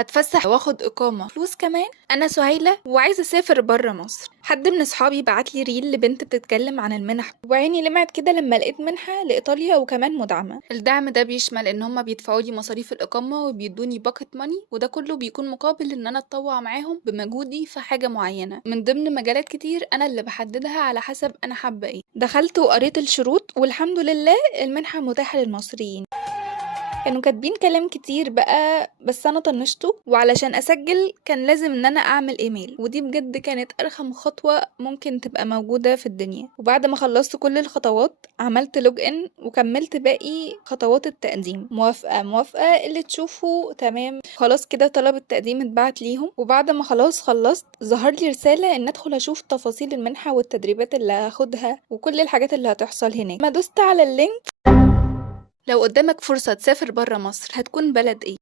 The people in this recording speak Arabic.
هتفسح واخد إقامة فلوس كمان. أنا سهيلة وعايزة أسافر برا مصر. حد من أصحابي بعتلي ريل لبنت بتتكلم عن المنح، وعيني لمعت كده لما لقيت منحة لإيطاليا وكمان مدعمة. الدعم ده بيشمل إن هما بيدفعولي مصاريف الإقامة وبيدوني باكت ماني، وده كله بيكون مقابل إن أنا أتطوع معاهم بمجهودي في حاجة معينة من ضمن مجالات كتير أنا اللي بحددها على حسب أنا حابة إيه. دخلت وقريت الشروط والحمد لله المنحة متاحة للمصريين. كانوا كاتبين كلام كتير بقى بس انا طنشته، وعلشان اسجل كان لازم ان انا اعمل ايميل، ودي بجد كانت ارخم خطوة ممكن تبقى موجودة في الدنيا. وبعد ما خلصت كل الخطوات عملت لوج ان وكملت باقي خطوات التقديم. موافقة موافقة اللي تشوفه تمام. خلاص كده طلب التقديم اتبعت ليهم، وبعد ما خلاص خلصت ظهر لي رسالة ان ادخل اشوف تفاصيل المنحة والتدريبات اللي هاخدها وكل الحاجات اللي هتحصل هناك. ما دوست على اللينك. لو قدامك فرصة تسافر برا مصر هتكون بلد ايه؟